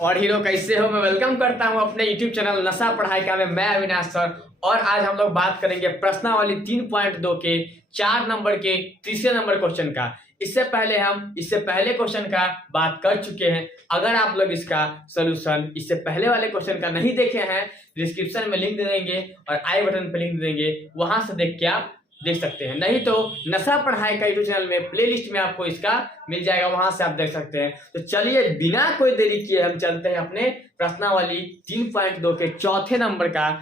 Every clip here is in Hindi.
और हीरो कैसे हो। मैं वेलकम करता हूं अपने YouTube चैनल नशा पढ़ाई का में मैं अविनाश सर। और आज हम लोग बात करेंगे प्रश्नावली 3.2 के 4 नंबर के तीसरे नंबर क्वेश्चन का। इससे पहले क्वेश्चन का बात कर चुके हैं। अगर आप लोग इसका सोल्यूशन इससे पहले वाले क्वेश्चन का नहीं देखे हैं, डिस्क्रिप्शन में लिंक दे देंगे और आई बटन पर लिंक दे देंगे, वहां से देख के आप देख सकते हैं। नहीं तो नशा पढ़ाई का यूट्यूब चैनल में प्लेलिस्ट में आपको इसका मिल जाएगा, वहां से आप देख सकते हैं। तो चलिए बिना कोई देरी किए हम चलते हैं अपने प्रश्नावली 3.2 के चौथे नंबर का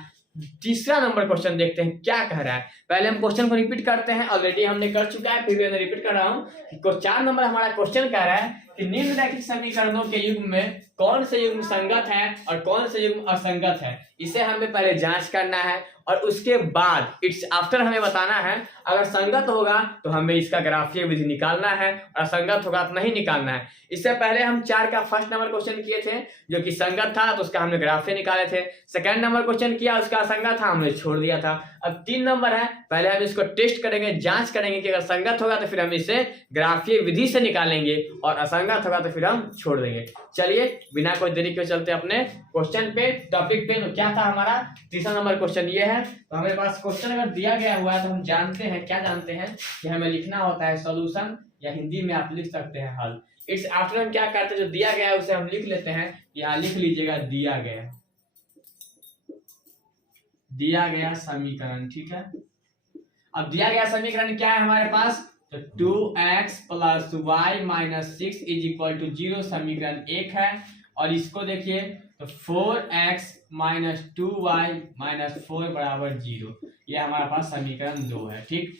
तीसरा नंबर क्वेश्चन देखते हैं क्या कह रहा है। पहले हम क्वेश्चन को रिपीट करते हैं, ऑलरेडी हमने कर चुका है, फिर मैं रिपीट कर रहा हूँ कि 4 नंबर हमारा क्वेश्चन कह रहा है कि निम्नलिखित समीकरणों के युग्म में कौन से युग्म संगत है और कौन से युग्म असंगत है। इसे हमें पहले जांच करना है और उसके बाद इट्स आफ्टर हमें बताना है। अगर संगत होगा तो हमें इसका ग्राफीय विधि निकालना है और असंगत होगा तो नहीं निकालना है। इससे पहले हम 4 का फर्स्ट नंबर क्वेश्चन किए थे जो कि संगत था, तो उसका हमने ग्राफीय निकाले थे। सेकंड नंबर क्वेश्चन किया, उसका असंगत था, हमने छोड़ दिया था। अब 3 नंबर है, पहले हम इसको टेस्ट करेंगे, जांच करेंगे कि अगर संगत होगा तो फिर हम इसे ग्राफीय विधि से निकालेंगे और असंगत होगा तो फिर हम छोड़ देंगे। चलिए बिना कोई देरी के चलते अपने क्वेश्चन पे, टॉपिक पे। तो क्या था हमारा तीसरा नंबर क्वेश्चन ये है। तो हमारे पास क्वेश्चन अगर दिया गया हुआ है तो हम जानते हैं, क्या जानते हैं कि हमें लिखना होता है सॉल्यूशन, या हिंदी में आप लिख सकते हैं हल। इट्स आफ्टर हम क्या करते हैं, जो दिया गया है उसे हम लिख लेते हैं। यहाँ लिख लीजिएगा दिया गया समीकरण, ठीक है। अब दिया गया समीकरण क्या है हमारे पास, तो 2x + y - 6 = 0 समीकरण 1 है। और इसको देखिए तो 4x - 2y - 4 = 0, यह हमारे पास समीकरण 2 है, ठीक।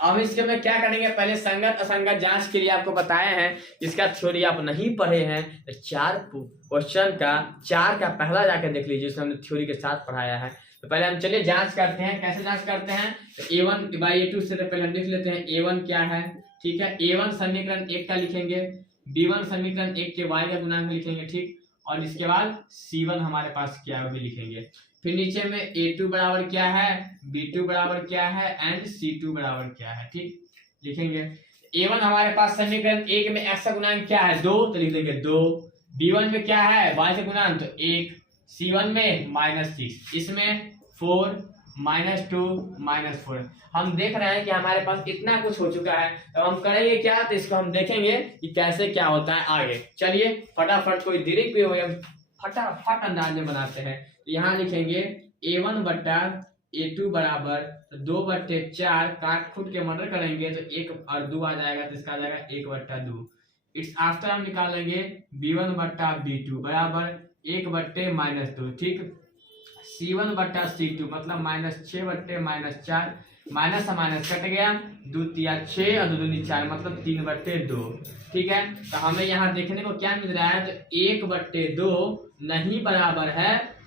अब इसके में क्या करेंगे, पहले संगत असंगत जांच के लिए आपको बताए हैं, इसका थ्योरी आप नहीं पढ़े हैं तो 4 क्वेश्चन का 4 का पहला जाकर देख लीजिए, उसमें हमने थ्योरी के साथ पढ़ाया है। तो पहले हम चलिए जांच करते हैं। कैसे जांच करते हैं, तो a1/a2 से पहले हम लिख लेते हैं a1 क्या है, ठीक है। a1 समीकरण 1 का लिखेंगे, b1 समीकरण 1 के y का गुणांक लिखेंगे, ठीक। और इसके बाद c1 हमारे पास क्या है वो भी लिखेंगे। फिर नीचे में a2 बराबर क्या है, b2 बराबर क्या है एंड c2 बराबर क्या है, ठीक, लिखेंगे। a1 हमारे पास समीकरण 1 में x का गुणांक क्या है 2, तो लिख देंगे 2। b1 में क्या है y का गुणांक तो 1, c1 में -6, इसमें 4 -2 -4। हम देख रहे हैं कि हमारे पास इतना कुछ हो चुका है। अब हम करेंगे क्या, तो इसको हम देखेंगे कि कैसे क्या होता है आगे। चलिए फटाफट, कोई देरी कोई हो, फटाफट अंदाज में बनाते हैं। यहाँ लिखेंगे a1/a2 बराबर 2/4, काट खूट के मर्डर करेंगे तो 1 और 2 आ जाएगा, तो इसका आ जाएगा 1/2। इट्स आफ्टर हम निकालेंगे b1/b2 बराबर 1/-2, ठीक। c1/c2 मतलब -6/-4, माइनस से माइनस कट गया, 2 तिया 6 और 2 दूनी 4 मतलब 3/2, ठीक है। तो हमें यहाँ देखने को क्या मिल रहा है, तो 1/2 नहीं बराबर है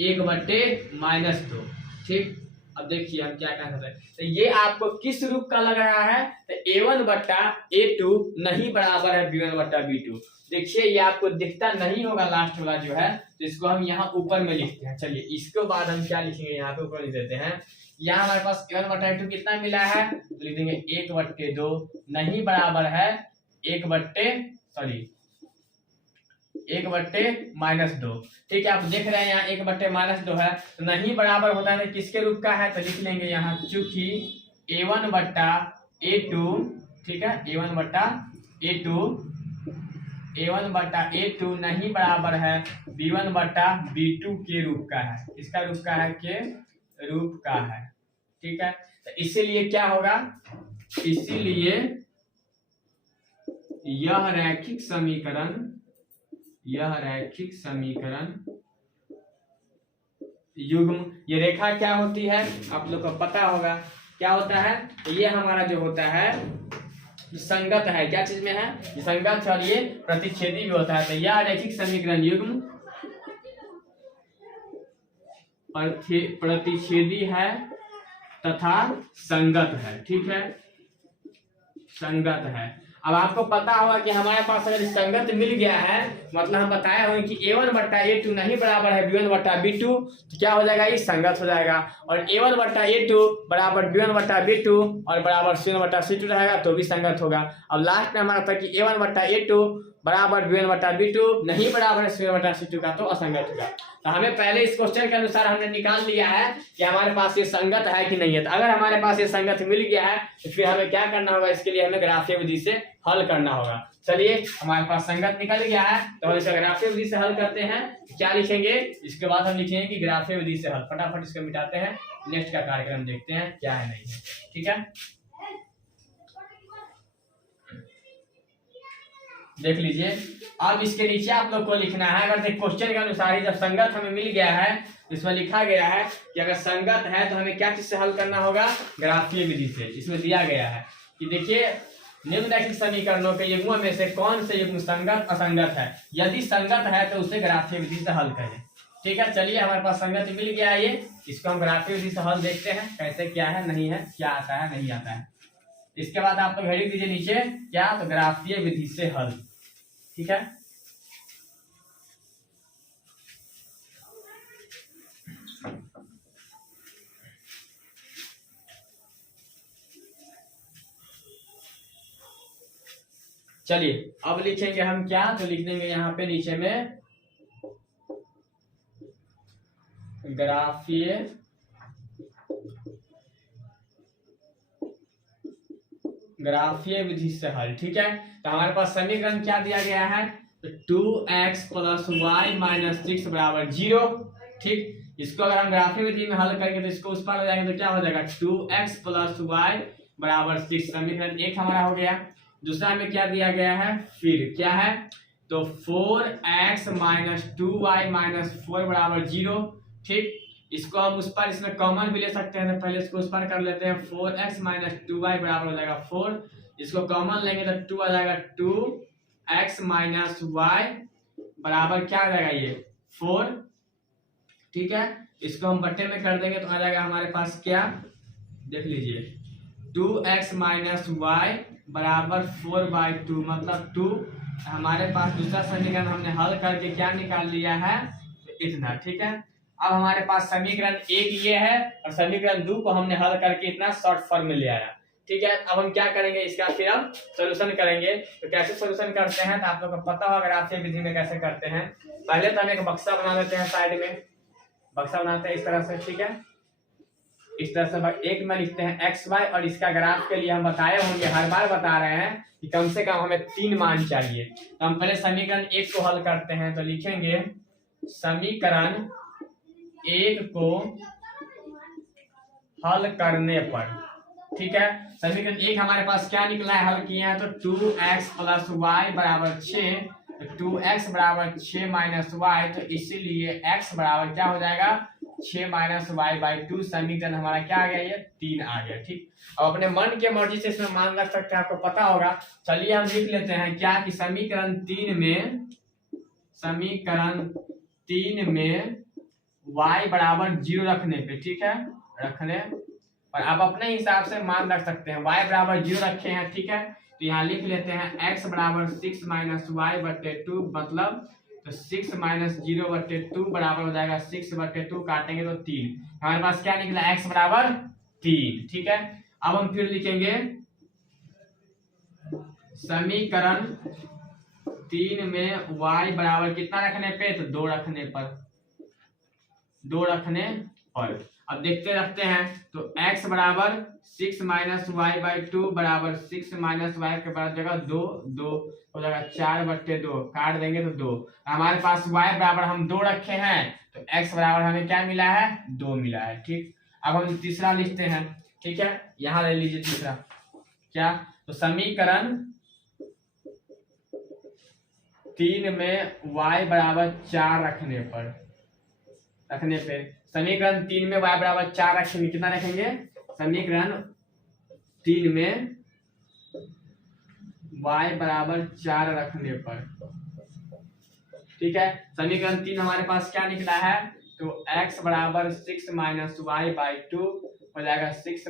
1/-2, ठीक। अब देखिए हम क्या कह सकते हैं, तो ये आपको किस रूप का लग रहा है, तो a1/a2 नहीं बराबर है b1/b2। देखिए ये आपको दिखता नहीं होगा लास्ट वाला जो है, तो इसको हम यहाँ ऊपर में लिखते हैं। चलिए इसके बाद हम क्या लिखेंगे, यहाँ पे ऊपर लिख देते हैं। यहाँ हमारे पास a1/2 कितना मिला है, तो लिख देंगे 1/2 नहीं बराबर है 1/-2, ठीक है। आप देख रहे हैं यहाँ 1/-2 है, तो नहीं बराबर होता है किसके रूप का है, तो लिख लेंगे यहाँ चूंकि a1/a2, ठीक है, a1/a2 नहीं बराबर है b1/b2 के रूप का है। इसका रूप का है, के रूप का है, ठीक है। तो इसीलिए क्या होगा, इसीलिए यह रैखिक समीकरण युग्म, ये रेखा क्या होती है आप लोग को पता होगा क्या होता है, तो ये हमारा जो होता है संगत है। क्या चीज में है, ये संगत है और ये प्रतिच्छेदी भी होता है। तो यह रैखिक समीकरण युग्म प्रतिच्छेदी है तथा संगत है, ठीक है, संगत है। अब आपको पता होगा कि हमारे पास अगर संगत मिल गया है, मतलब हम बताए होंगे कि a1/a2 नहीं बराबर है b1/b2, तो क्या हो जाएगा, ये संगत हो जाएगा। और a1/a2 बराबर b1/b2 और बराबर c1/c2 रहेगा तो भी संगत होगा। अब लास्ट में हमारा था कि a1/a2 बराबर B1/B2 नहीं बराबर है C1/C2 का, तो असंगत होगा। तो हमें पहले इस क्वेश्चन के अनुसार हमने निकाल लिया है कि हमारे पास ये संगत है कि नहीं है। तो अगर हमारे पास ये संगत मिल गया है तो फिर हमें क्या करना होगा, इसके लिए हमें ग्राफीय विधि से हल करना होगा। चलिए हमारे पास संगत निकल गया है तो हम इसे ग्राफीय विधि से हल करते हैं। क्या लिखेंगे, इसके बाद हम लिखेंगे कि ग्राफीय विधि से हल। फटाफट इसको मिटाते हैं, नेक्स्ट का कार्यक्रम देखते हैं क्या है नहीं है। ठीक है, देख लीजिए। अब इसके नीचे आप लोग को लिखना है, अगर क्वेश्चन के अनुसार ही जब संगत हमें मिल गया है, इसमें लिखा गया है कि अगर संगत है तो हमें क्या चीज से हल करना होगा, ग्राफीय विधि से। इसमें दिया गया है कि देखिए निम्नलिखित समीकरणों के युग्मों में से कौन से युग्म संगत असंगत है, यदि संगत है तो उसे ग्राफीय विधि से हल करें। ठीक है, चलिए हमारे पास संगत मिल गया है, ये इसको हम ग्राफीय विधि से हल देखते हैं कैसे, क्या है नहीं है, क्या आता है नहीं आता है। इसके बाद आप लोग हेडिंग दीजिए नीचे क्या, तो ग्राफीय विधि से हल। ठीक है, चलिए अब लिखेंगे हम क्या, तो लिख देंगे यहाँ पे नीचे में ग्राफीय विधि से हल। ठीक है, तो हमारे पास समीकरण क्या दिया गया है, तो 2x + y - 6 = 0। ठीक, इसको अगर हम ग्राफीय विधि में हल करेंगे तो इसको उस पार हो जाएंगे तो क्या हो जाएगा, 2x + y = 6। समीकरण 1 हमारा हो गया। दूसरा में क्या दिया गया है, फिर क्या है, तो 4x - 2y - 4 = 0। ठीक, इसको हम उस पर इसमें कॉमन भी ले सकते हैं, तो पहले इसको उस पर कर लेते हैं। 4x - 2y बराबर हो जाएगा 4, इसको कॉमन लेंगे तो 2 आ जाएगा, 2x - y बराबर क्या आ जाएगा, ये 4। ठीक है, इसको हम बट्टे में कर देंगे तो आ जाएगा हमारे पास क्या, देख लीजिए 2x - y बराबर 4/2 मतलब 2। हमारे पास दूसरा समीकरण हमने हल करके क्या निकाल लिया है, तो इतना। ठीक है, अब हमारे पास समीकरण 1 ये है और समीकरण 2 को हमने हल करके इतना शॉर्ट फॉर्म में ले आया। ठीक है, अब हम क्या करेंगे, इसका फिर हम सोल्यूशन करेंगे। तो कैसे सोल्यूशन करते हैं, तो आप लोग को पता होगा ग्राफीय विधि में कैसे करते हैं। पहले तो हम एक बक्सा बना लेते हैं, साइड में बक्सा बनाते हैं इस तरह से। ठीक है, इस तरह से एक में लिखते हैं xy, और इसका ग्राफ के लिए हम बताए होंगे, हर बार बता रहे हैं कि कम से कम हमें 3 मान चाहिए। तो हम पहले समीकरण 1 को हल करते हैं, तो लिखेंगे समीकरण 1 को हल करने पर। ठीक है, समीकरण 1 हमारे पास क्या निकला है, हल किए हैं तो 2x + y = 6, 2x = 6 - y, तो इसीलिए x बराबर क्या हो जाएगा, 6 - y/2। समीकरण हमारा क्या आ गया, ये 3 आ गया। ठीक, अब अपने मन के मर्जी से इसमें मान रख सकते हैं, आपको पता होगा। चलिए हम लिख लेते हैं क्या, कि समीकरण 3 में y बराबर 0 रखने पे, ठीक है, रखने और आप अपने हिसाब से मान रख सकते हैं। y बराबर 0 रखे हैं, ठीक है, तो यहाँ लिख लेते हैं x बराबर 6 - y/2 मतलब, तो 6 - 0/2 बराबर हो जाएगा 6/2, काटेंगे तो 3। हमारे पास क्या निकला, x बराबर 3। ठीक है, अब हम फिर लिखेंगे समीकरण 3 में y बराबर कितना रखने पे, तो 2 रखने पर, 2 रखने पर। अब देखते रखते हैं, तो x बराबर 6 - y/2 बराबर 6 - y के बराबर जगह 2 हो जाएगा 4/2, काट देंगे तो 2। हमारे पास y बराबर हम 2 रखे हैं, तो x बराबर हमें क्या मिला है, 2 मिला है। ठीक, अब हम तीसरा लिखते हैं। ठीक है, यहाँ ले लीजिए तीसरा क्या, तो समीकरण 3 में y बराबर 4 रखने पे, समीकरण 3 में y बराबर 4 रखेंगे, कितना रखेंगे, समीकरण 3 में y बराबर 4 रखने पर। ठीक है, समीकरण 3 हमारे पास क्या निकला है, तो x बराबर 6 - y/2 हो जाएगा 6 -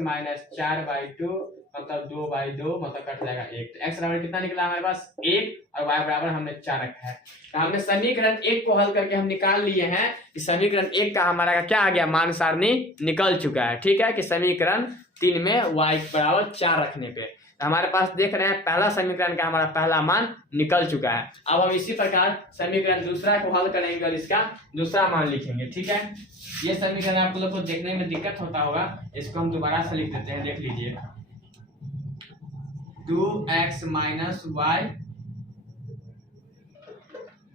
4/2 मतलब 2/2 मतलब कट जाएगा 1। तो x बराबर कितना निकला हमारे पास 1 और y बराबर हमने 4 रखा है। तो हमने समीकरण 1 को हल करके हम निकाल लिए हैं कि समीकरण 1 का हमारा क्या आ गया, मान सारणी निकल चुका है। ठीक है, कि समीकरण 3 में y बराबर 4 रखने पे। तो हमारे पास देख रहे हैं पहला समीकरण का हमारा पहला मान निकल चुका है। अब हम इसी प्रकार समीकरण दूसरा को हल करेंगे और इसका दूसरा मान लिखेंगे, ठीक है। ये समीकरण आप लोग को देखने में दिक्कत होता होगा, इसको हम दोबारा से लिख देते हैं, देख लीजिए। 2x माइनस वाई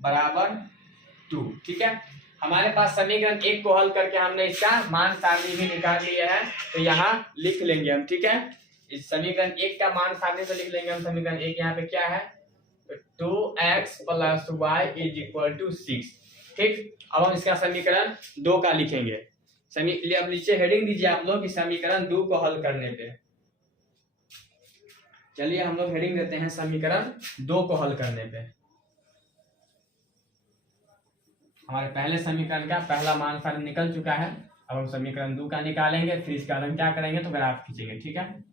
बराबर 2, ठीक है। हमारे पास समीकरण 1 को हल करके हमने इसका मान सारणी भी निकाल लिया है, तो यहाँ लिख लेंगे हम, ठीक है। इस समीकरण 1 का मान सारणी से लिख लेंगे हम। समीकरण 1 यहाँ पे क्या है, 2x plus Y is equal to 6, ठीक। अब हम इसका समीकरण 2 का लिखेंगे। अब नीचे हेडिंग दीजिए आप लोग कि समीकरण 2 को हल करने पे। चलिए हम लोग हेडिंग देते हैं समीकरण 2 को हल करने पे। हमारे पहले समीकरण का पहला मान सारणी निकल चुका है। अब हम समीकरण 2 का निकालेंगे, फिर इसका हम क्या करेंगे तो ग्राफ खींचेंगे, ठीक है।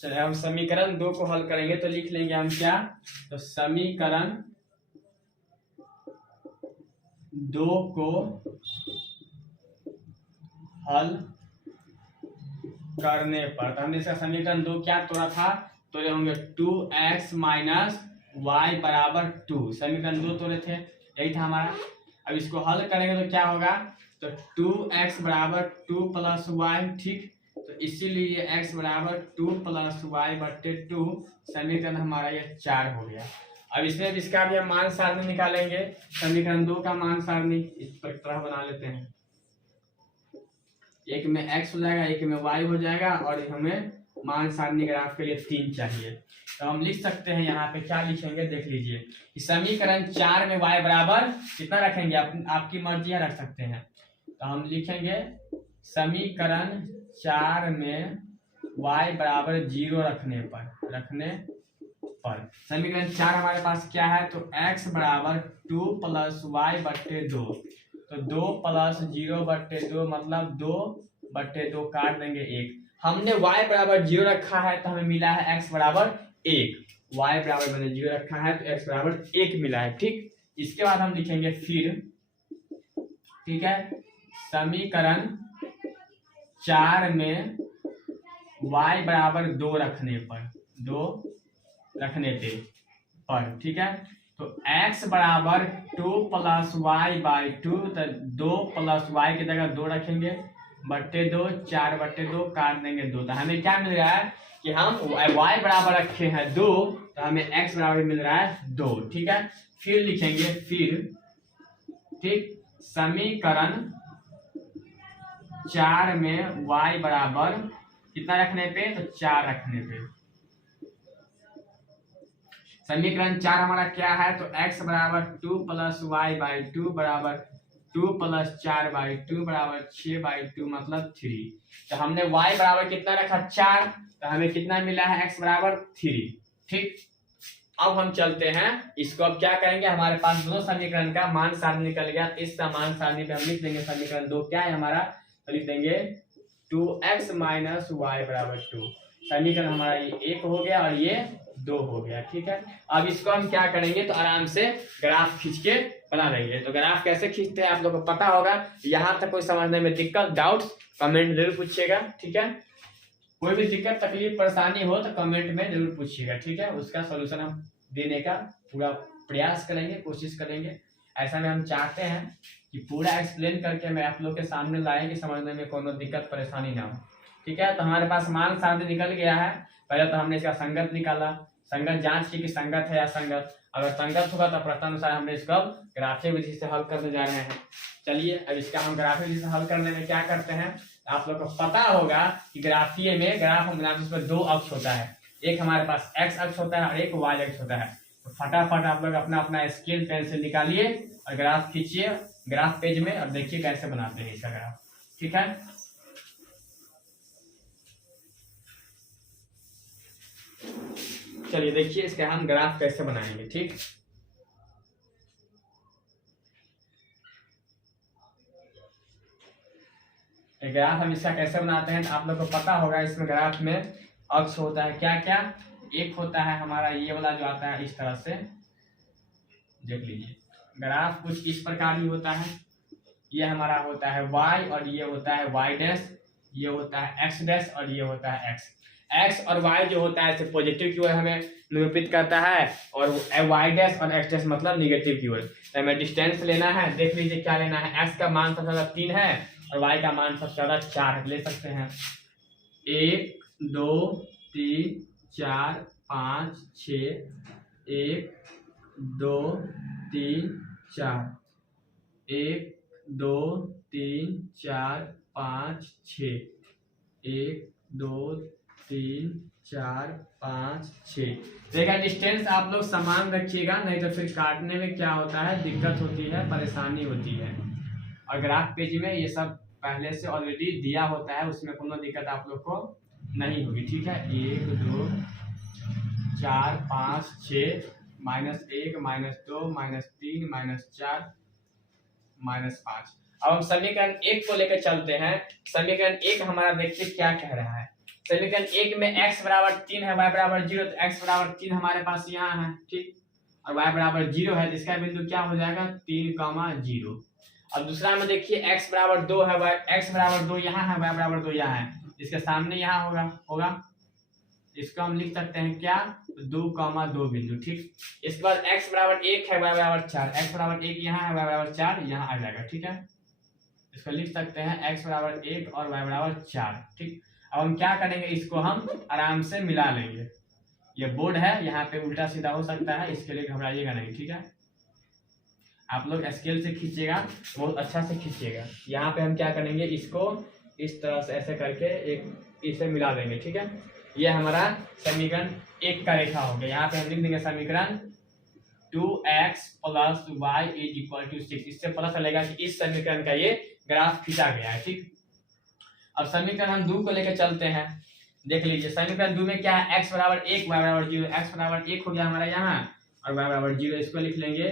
चलिए हम समीकरण 2 को हल करेंगे तो लिख लेंगे हम क्या, तो समीकरण 2 को हल करने पर, तो हमने इसका समीकरण 2 क्या तोड़ा था, तोड़े होंगे 2x माइनस वाई बराबर 2। समीकरण 2 तोड़े थे, यही था हमारा। अब इसको हल करेंगे तो क्या होगा, तो 2x बराबर 2 प्लस वाई, ठीक। तो इसीलिए x बराबर 2 प्लस वाई बट्टे 2, समीकरण हमारा ये 4 हो गया। अब इसमें इसका भी हम मान सारणी निकालेंगे। समीकरण 2 का मान सारणी इस तरह बना लेते हैं, एक में x हो जाएगा, एक में y हो जाएगा, और हमें मान सारणी ग्राफ के लिए 3 चाहिए। तो हम लिख सकते हैं यहाँ पे क्या लिखेंगे, देख लीजिए कि समीकरण 4 में y बराबर कितना रखेंगे, आपकी मर्जी है, रख सकते हैं। तो हम लिखेंगे समीकरण 4 में y बराबर 0 रखने पर समीकरण 4 हमारे पास क्या है, तो x बराबर 2 प्लस वाई बट्टे 2, तो 2 प्लस 0 बट्टे 2 मतलब 2 बट्टे 2 काट देंगे 1। हमने y बराबर 0 रखा है तो हमें मिला है x बराबर 1। y बराबर मैंने 0 रखा है तो x बराबर 1 मिला है, ठीक। इसके बाद हम लिखेंगे फिर, ठीक है, समीकरण 4 में y बराबर 2 रखने पर, ठीक है। तो x बराबर 2 प्लस वाई बाई 2, तो 2 प्लस वाई की जगह 2 रखेंगे, बट्टे 2, 4 बट्टे 2 काट देंगे 2। तो हमें क्या मिल रहा है कि हम y बराबर रखे हैं 2, तो हमें x बराबर मिल रहा है 2, ठीक है। फिर लिखेंगे फिर, ठीक, समीकरण 4 में y बराबर कितना रखने पे, तो 4 रखने पे। समीकरण 4 हमारा क्या है, तो x बराबर 2 प्लस वाई बाई 2 बराबर 2 प्लस 4 बाई 2 बराबर 6 बाई 2 मतलब 3। तो हमने y बराबर कितना रखा 4, तो हमें कितना मिला है x बराबर 3, ठीक। अब हम चलते हैं इसको, अब क्या करेंगे, हमारे पास दोनों समीकरण का मान सारणी निकल गया। इस मान सारणी पे हम लिख देंगे समीकरण 2 क्या है हमारा, तो लिख देंगे 2x माइनस वाई बराबर 2। समीकरण हमारा ये 1 हो गया और ये 2 हो गया, ठीक है। अब इसको हम क्या करेंगे, तो आराम से ग्राफ खींच के बना लेंगे। तो ग्राफ कैसे खींचते हैं आप लोगों को पता होगा। यहाँ तक कोई समझने में दिक्कत, डाउट्स कमेंट जरूर पूछिएगा, ठीक है। कोई भी दिक्कत तकलीफ परेशानी हो तो कमेंट में जरूर पूछिएगा, ठीक है। उसका सोल्यूशन हम देने का पूरा प्रयास करेंगे, कोशिश करेंगे। ऐसा में हम चाहते हैं कि पूरा एक्सप्लेन करके मैं आप लोग के सामने लाएं कि समझने में कोनो दिक्कत परेशानी ना हो, ठीक है। तो हमारे पास मान सारणी निकल गया है। पहले तो हमने इसका संगत निकाला, संगत जांच की कि संगत है या संगत। अगर संगत होगा तो प्रश्नानुसार हमने इसको ग्राफीय विधि से हल करने जा रहे हैं। चलिए अब इसका हम ग्राफीय विधि से हल करने में क्या करते हैं, आप लोग को पता होगा कि ग्राफीय में ग्राफ हम बनाते हैं, उसमें 2 अक्ष होता है। एक हमारे पास x अक्ष होता है और एक y अक्ष होता है। तो फटाफट आप लोग अपना अपना स्केल पेंसिल निकालिए और ग्राफ खींचिए ग्राफ पेज में और देखिए कैसे बनाते हैं इसका ग्राफ। ठीक है, चलिए देखिए इसका हम ग्राफ कैसे बनाएंगे। ठीक, ग्राफ हम इसका कैसे बनाते हैं तो आप लोग को पता होगा। इसमें ग्राफ में अक्ष होता है क्या क्या, एक होता है हमारा ये वाला जो आता है इस तरह से, देख लीजिए ग्राफ कुछ इस प्रकार ही होता है। ये हमारा होता है y और ये होता है y डैश, ये होता है x डैश और ये होता है x। x और y जो होता है इसे पॉजिटिव की ओर हमें निरूपित करता है और y डैश और x डैश मतलब निगेटिव की ओर। तो हमें डिस्टेंस लेना है, देख लीजिए क्या लेना है, x का मान सबसे ज्यादा 3 है और y का मान सबसे ज्यादा 4 है। ले सकते हैं 1 2 3 4 5 6, 1 2 3 4, 1 2 3 4 5 6, 1 2 3 4 5 6। देखा डिस्टेंस आप लोग समान रखिएगा, नहीं तो फिर काटने में क्या होता है दिक्कत होती है, परेशानी होती है। और ग्राफ पेज में ये सब पहले से ऑलरेडी दिया होता है, उसमें कोई दिक्कत आप लोग को नहीं होगी। ठीक है, 1 2 4 5 6 -1 -2 -3 -4 -5। अब हम समीकरण 1 को लेकर चलते हैं। समीकरण 1 हमारा देखिए क्या कह रहा है। समीकरण 1 में x बराबर 3 है, y बराबर 0, तो x बराबर 3 हमारे पास यहाँ है। ठीक, और y बराबर 0 है, जिसका बिंदु क्या हो जाएगा 3,0। अब दूसरा में देखिए x बराबर 2 है, x बराबर 2 यहाँ है, y बराबर 2 यहाँ है, इसके सामने यहाँ होगा इसको हम लिख सकते हैं क्या 2,2 बिंदु। ठीक, इसके बाद x बराबर 1 है, y बराबर 4, x बराबर 1 यहाँ है, y बराबर 4 यहाँ आ जाएगा। ठीक है, इसको लिख सकते हैं x बराबर 1 और y बराबर 4। ठीक, अब हम क्या करेंगे, इसको हम आराम से मिला लेंगे। ये बोर्ड है, यहाँ पे उल्टा सीधा हो सकता है, इसके लिए घबराइएगा नहीं। ठीक है, आप लोग स्केल से खींचिएगा, बहुत अच्छा से खींचिएगा। यहाँ पे हम क्या करेंगे, इसको इस तरह से ऐसे करके एक इसे मिला देंगे। ठीक है, ये हमारा समीकरण 1 का रेखा हो गया। यहाँ पे हम लिख देंगे समीकरण 2x + y = 6। इससे पता चलेगा कि इस समीकरण का ये ग्राफ खींचा गया है। ठीक, अब समीकरण हम 2 को लेकर चलते हैं। देख लीजिए समीकरण 2 में क्या है, x बराबर 1 y बराबर 0, x बराबर 1 हो गया हमारा यहाँ और y बराबर 0, इसको लिख लेंगे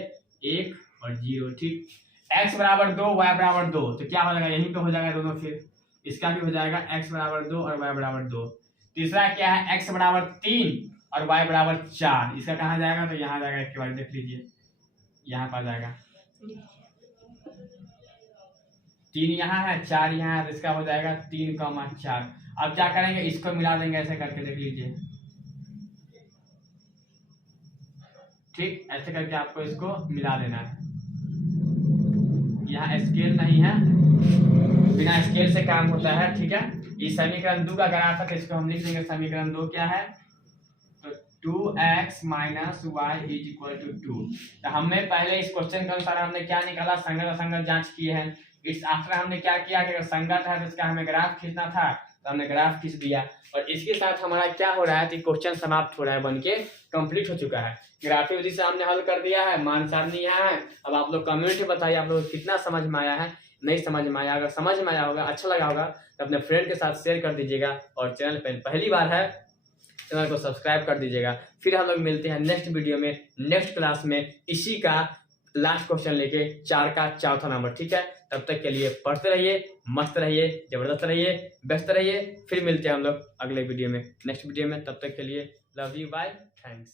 1 और 0। ठीक, x बराबर 2 y बराबर 2, तो क्या हो जाएगा यहीं पे हो जाएगा दोनों, फिर इसका भी हो जाएगा x बराबर 2 और y बराबर 2। तीसरा क्या है, x बराबर 3 और y बराबर 4, इसका कहाँ जाएगा, तो यहाँ जाएगा। एक बार देख लीजिए यहाँ पर जाएगा, 3 यहाँ है 4 यहाँ है, तो इसका हो जाएगा 3,4। अब क्या करेंगे, इसको मिला देंगे ऐसे करके, देख लीजिए। ठीक, ऐसे करके आपको इसको मिला देना है। यहाँ स्केल नहीं है, बिना स्केल से काम होता है। ठीक है, इस समीकरण 2 का ग्राफ है, तो इसको हम लिख देंगे समीकरण 2 क्या है, तो 2x - y = 2। तो हमने पहले इस क्वेश्चन के अनुसार हमने क्या निकाला, संगत असंगत जांच किए हैं। इस आफ्टर हमने क्या किया कि अगर संगत है तो इसका हमें ग्राफ खींचना था, तो हमने ग्राफ खींच दिया। और इसके साथ हमारा क्या हो रहा है कि क्वेश्चन समाप्त हो रहा है, बनके कंप्लीट हो चुका है। ग्राफिक विधि से हमने हल कर दिया है, मान सारणी यहाँ है। अब आप लोग कमेंट में बताइए आप लोग कितना समझ में आया है, नहीं समझ में आया। अगर समझ में आया होगा, अच्छा लगा होगा, तो अपने फ्रेंड के साथ शेयर कर दीजिएगा और चैनल पर पहली बार है चैनल को सब्सक्राइब कर दीजिएगा। फिर हम लोग मिलते हैं नेक्स्ट वीडियो में, नेक्स्ट क्लास में, इसी का लास्ट क्वेश्चन लेके 4 का 4था नंबर। ठीक है, तब तक के लिए पढ़ते रहिए, मस्त रहिए, जबरदस्त रहिए, व्यस्त रहिए। फिर मिलते हैं हम लोग अगले वीडियो में, नेक्स्ट वीडियो में। तब तक के लिए लव यू, बाय, थैंक्स।